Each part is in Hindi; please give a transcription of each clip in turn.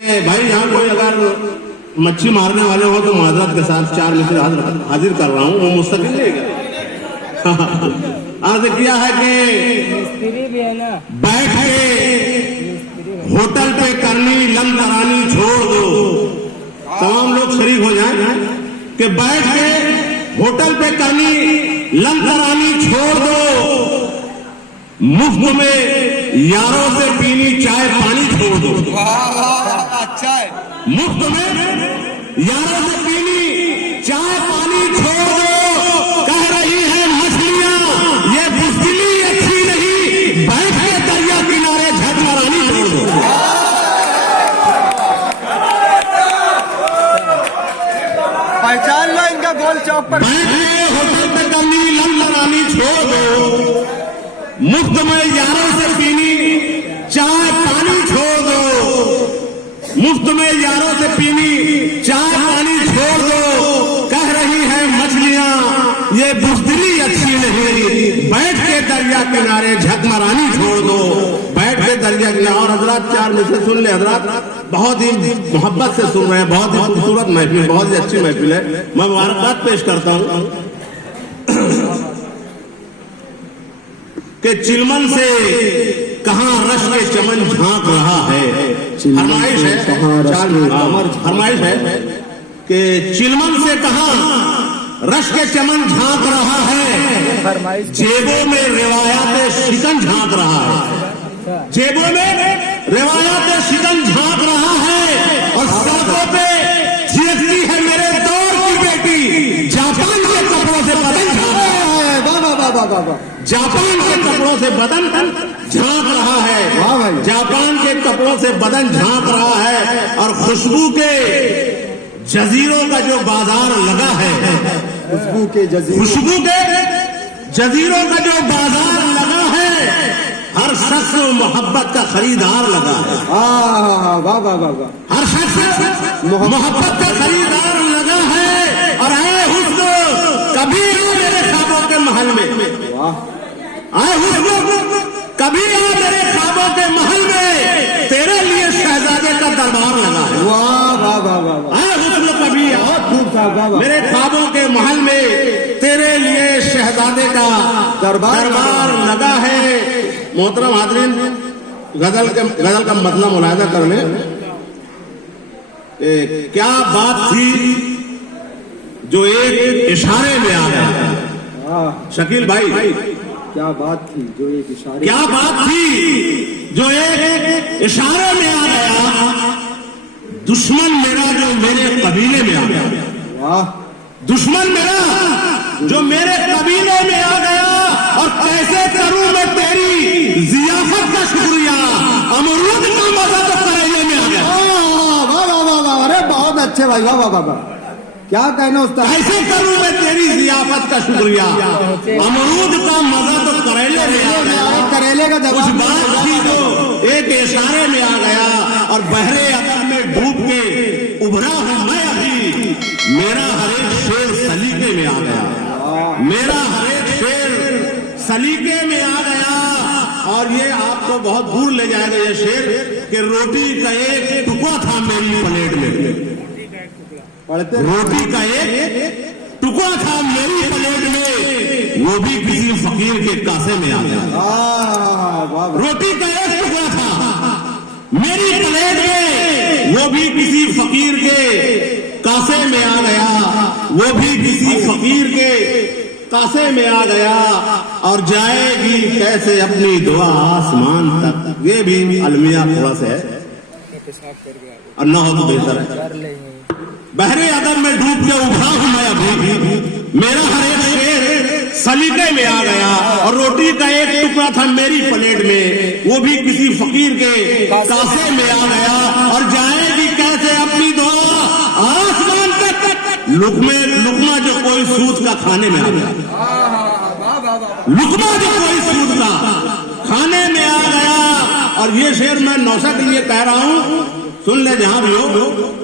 भाई यहाँ कोई अगर मच्छी मारने वाले हो तो माजरत के साथ 4 मित्र हाजिर कर रहा हूँ, वो मुस्तकिल लेगा। अर्ज किया है कि मिस्त्री भी है ना, बैठ के होटल पे करनी लम तरानी छोड़ दो। तमाम लोग शरीक हो जाएं कि बैठ के होटल पे करनी लम तरानी छोड़ दो, मुफ्त में यारों से पीनी चाय पानी छोड़ दो। अच्छा है। मुफ्त में यारों से पीनी चाय पानी छोड़ दो। कह रही है मछलियां ये बुजदिली अच्छी नहीं, बैठ के दरिया किनारे झट मारानी छोड़ दो। पहचान लो इनका गोल चौक पर। बैठ के होटल पे करनी लम लगानी छोड़ दो, मुफ्त में यारों से पीनी चाय पानी छोड़ दो। मुफ्त में यारों से पीनी चाय पानी छोड़ दो। कह रही है मछलियां ये बुजदिली अच्छी नहीं, बैठ के दरिया किनारे झक मारानी छोड़ दो। बैठ के दरिया किनारे। और हजरात 4 में से सुन ले हजरात, बहुत ही मोहब्बत से सुन रहे हैं, बहुत ही खूबसूरत महफिल, बहुत ही अच्छी महफिल है। मैं मुबारकबाद पेश करता हूं कि चिलमन से कहां रश के चमन झांक रहा है। फरमाइश है, फरमाइश है कि चिलमन से कहां रश के चमन झांक रहा है, जेबों में रिवायात शिकन झांक रहा है। जेबों में रिवायात शिकन झांक रहा है और सड़कों पे जीतती है मेरे दौर की बेटी, जापान के कपड़ों से बदन झांक रहा है। जापान के कपड़ों से बदन झांक रहा है। जापान के कपड़ों से बदन झांक रहा है और खुशबू के जजीरों का जो बाजार लगा है, खुशबू के जजीरों का जो बाजार लगा है, हर शख्स मोहब्बत का खरीदार लगा है। हर शख्स मोहब्बत का खरीदार लगा है। और आए हुस्न कभी मेरे ख्वाबों के महल में, आए हुस्न कभी मेरे ख्वाबों के महल में, तेरे लिए शहजादे का दरबार लगा है। आए हुस्न कभी मेरे ख्वाबों के महल में, तेरे लिए शहजादे का दरबार लगा है। मोहतरम हाज़रीन, गजल का मतलब मुलाहिजा कर लें। क्या बात थी जो एक इशारे में आ गया। शकील भाई, क्या बात थी जो एक इशारे, क्या बात थी जो एक इशारे में आ गया। दुश्मन मेरा जो मेरे कबीले में आ गया। दुश्मन मेरा जो मेरे कबीले में आ गया। और कैसे करूं मैं तेरी जियाफत का शुक्रिया, अमरूद का मजा तो करेले में आ गया। अरे बहुत अच्छे भाई, वाह। क्या कहना उस्ताद। कैसे करूं मैं तेरी जियाफत का शुक्रिया, अमरूद का मजा तो करेले में आ गया। करेले का कुछ बात थी जो एक इशारे में आ गया। और बहरे अदब में डूब के उभरा हूं मैं अभी, मेरा हर एक शेर सलीके में आ गया। मेरा हर एक शेर सलीके में आ गया। और ये आपको बहुत दूर ले जाएगा ये शेर कि रोटी का एक टुकड़ा था मेरी प्लेट में। रोटी का एक टुकड़ा था मेरी प्लेट में, वो भी किसी फकीर के कासे में आ गया। रोटी का एक टुकड़ा था मेरी प्लेट में, वो भी किसी फकीर के कासे में आ गया। वो भी किसी फकीर के कासे में आ गया। और जाएगी कैसे अपनी दुआ आसमान तक। ये भी अलमिया थोड़ा सा है और ना हो तो बेहतर है। बहरे अदब में डूब के उभरा हूं मैं अभी, मेरा हर एक शेर सलीके में आ गया। और रोटी का एक टुकड़ा था मेरी प्लेट में, वो भी किसी फकीर के कासे में आ गया। और जाएगी कैसे अपनी दुआ आसमान तक। लुकमा जो कोई सूद का खाने में आ गया। लुकमा जो कोई सूद का खाने में आ गया। और ये शेर मैं नौशा के लिए कह रहा हूं, सुन ले जहां भी हो,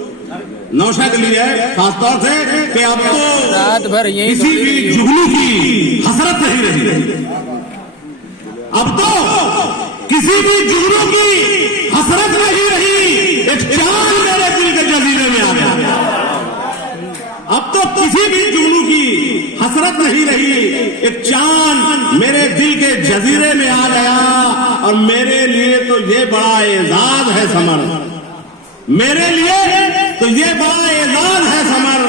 नौशा के लिए खासतौर से कि अब तो रात भर किसी भी जुगनू की हसरत नहीं रही। अब तो किसी भी जुगनू की हसरत नहीं रही। एक चांद मेरे दिल के जजीरे में आ गया। अब तो किसी भी जुगनू की हसरत नहीं रही, एक चांद मेरे दिल के जजीरे में आ गया। और मेरे लिए तो ये बड़ा एजाज है समर, मेरे लिए तो ये बड़ा एजाज है समर,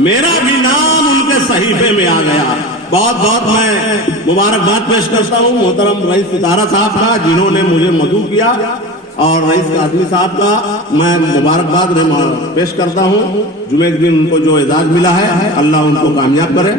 मेरा भी नाम उनके सहीफे में आ गया। बहुत बहुत मैं मुबारकबाद पेश करता हूँ मोहतरम रईस सितारा साहब का, जिन्होंने मुझे मदऊ किया, और रईस कादमी साहब का मैं मुबारकबाद पेश करता हूँ। जुमे के दिन उनको जो एजाज मिला है, अल्लाह उनको कामयाब करे।